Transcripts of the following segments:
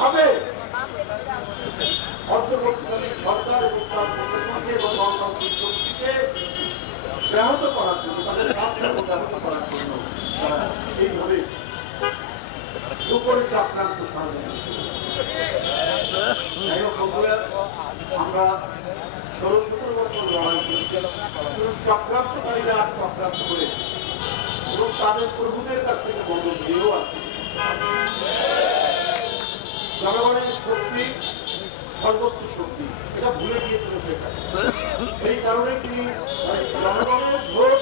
ভাবে অন্তর্বর্তীকালীন সরকার এবং তার প্রশাসনকে এবং গণতান্ত্রিক শক্তিকে ব্যাহত করার জন্য, তাদের কাজকর্ম ব্যাহত করার জন্য তারা এইভাবে উপরে চক্রান্ত সাধনা। যাই হোক বন্ধুরা, আমরা 16-17 বছর লড়াই করেছি, চক্রান্তকারীরা চক্রান্ত করে এবং তাদের প্রভুদের কাছ থেকে বদল দিয়েও আছে। জনগণের শক্তি সর্বোচ্চ শক্তি, এটা ভুলে গিয়েছিল সেখানে। এই কারণেই তিনি জনগণের ভোট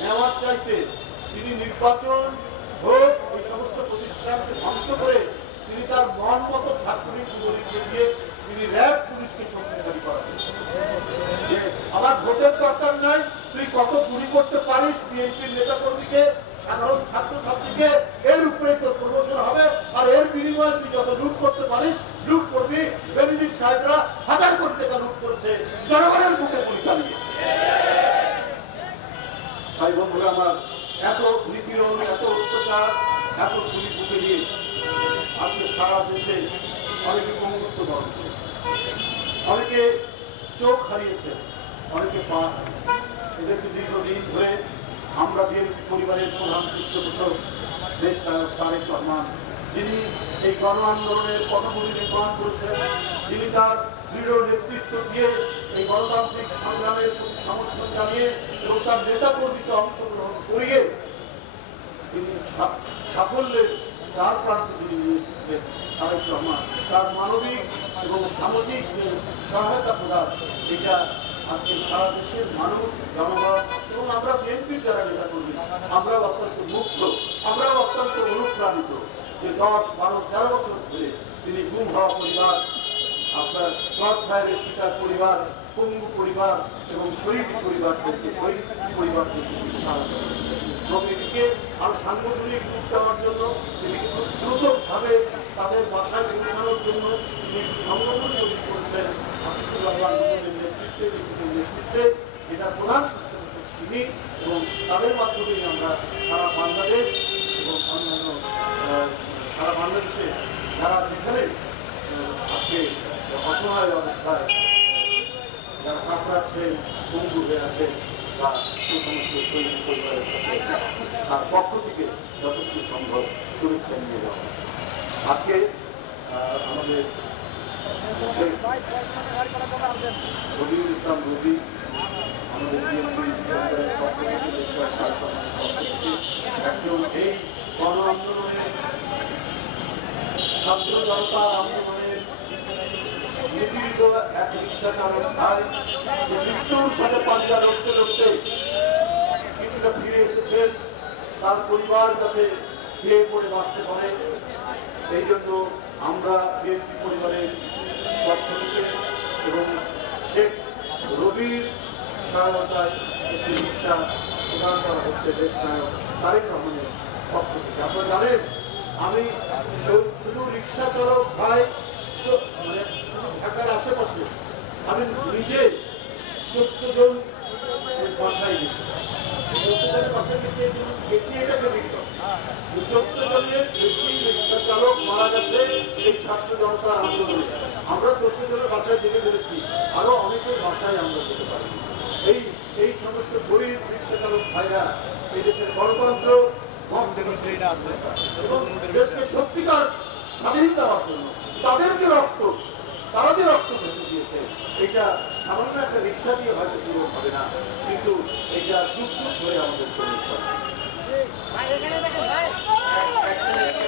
নেওয়ার চাইতে তিনি নির্বাচন, ভোট, এই সমস্ত প্রতিষ্ঠানকে ধ্বংস করে তিনি তার মন মতো ছাত্রলীগ যুবলীগকে দিয়ে তিনি র্যাব পুলিশকে শক্তিশালী করাবেন। যে আমার ভোটের দরকার নাই, তুই কত গুলি করতে পারিস বিএনপির নেতাকর্মীকে, সাধারণ ছাত্রছাত্রীকে, এর উপরেই তোর প্রমোশন হবে। আর এর বিনিময়ে তুই যত লুট করতে পারিস লুট করবি। বেনিদিক সাহেবরা 1000 কোটি টাকা লুট করেছে জনগণের বুকে গুলি চালিয়ে। তাই বন্ধুরা আমার, এত নিপীড়ন, এত অত্যাচার, এত গুলি বুকে নিয়ে আজকে সারা দেশে অনেকে পঙ্গুত্ব বরণ করেছে, অনেকে চোখ হারিয়েছে, অনেকে পা হারিয়েছে। এদেরকে দীর্ঘদিন ধরে আমরা বিএনপি পরিবারের প্রধান পৃষ্ঠপোষক দেশনায়ক তারেক রহমান, যিনি এই গণ আন্দোলনের পটভূমি নির্মাণ করেছেন, যিনি তার দৃঢ় নেতৃত্ব দিয়ে এই গণতান্ত্রিক সংগ্রামের প্রতি সমর্থন জানিয়ে এবং তার নেতাকর্মীকে অংশগ্রহণ করিয়ে তিনি সাফল্যের তার প্রান্তে তিনি নিয়ে এসেছিলেন। তারেক রহমান তার মানবিক এবং সামাজিক যে সহায়তা প্রদান, এটা আজকে সারা দেশের মানুষ, জনগণ এবং আমরা বিএনপির যারা নেতা কর্মী, আমরাও অত্যন্ত মুগ্ধ, আমরাও অত্যন্ত অনুপ্রাণিত যে 10, 12, 13 বছর ধরে তিনি গুম হওয়া পরিবার, আপনার ফায়ারের শিকার পরিবার, পঙ্গু পরিবার এবং শহীদ পরিবারদেরকে সাহায্য করেছেন। প্রকৃতিকে আরো সাংগঠনিক রূপ দেওয়ার জন্য তিনি খুব দ্রুতভাবে তাদের বাসায় পৌঁছানোর জন্য তিনি সংগঠন তৈরি করেছেন। আতিকুর রহমান নেতৃত্বে এটা প্রধান তিনি, এবং তাদের মাধ্যমেই আমরা সারা বাংলাদেশ এবং অন্যান্য সারা বাংলাদেশে যারা যেখানে আজকে অসহায় অবস্থায় যারা কাতরাচ্ছেন, পঙ্গু হয়ে আছে, বা সে সমস্ত শহীদ পরিবারের সাথে তার পক্ষ থেকে যতটুকু সম্ভব শুভেচ্ছা নিয়ে যাওয়া হচ্ছে। আজকে আমাদের রবিউল ইসলাম রবি, আমাদের বিএনপি পক্ষ থেকে একজন এই গণ আন্দোলনের, ছাত্র জনতা আন্দোলনের নিপীড়িত এক রিক্সা চালক ভাই, যে মৃত্যুর সাথে পাঞ্জা লড়তে লড়তে কিছুটা ফিরে এসেছেন, তার পরিবার যাতে খেয়ে পড়ে বাঁচতে পারে, এই জন্য আমরা বিএনপি পরিবারের পক্ষ থেকে এবং শেখ রবির সহায়তায় একটি রিক্সা প্রদান করা হচ্ছে দেশনায়ক তারেক রহমানের পক্ষ থেকে। আপনারা জানেন, আমি শুধু রিক্সা চালক ভাই মানে ঢাকার আশেপাশে আমি নিজে 14 জন বাসায় গেছি, 14 জনের বাসায় গেছি এটাকে বিক্রম 14 জনের বেশি রিক্সা চালক মারা গেছে এই ছাত্র জনতার আন্দোলনে। আমরা 14 জনের বাসায় যেতে পেরেছি, আরো অনেকের বাসায় আমরা যেতে পারি। এই সমস্ত গরিব রিক্সা চালক ভাইরা এই দেশের গণতন্ত্র এবং দেশকে সত্যিকার স্বাধীন দেওয়ার জন্য তাদের যে রক্ত, তারা যে রক্ত ভেঙে দিয়েছে, এটা সামান্য একটা রিক্সা দিয়ে হয়তো পূরণ হবে না, কিন্তু এটা যুগ যুগ ধরে আমাদের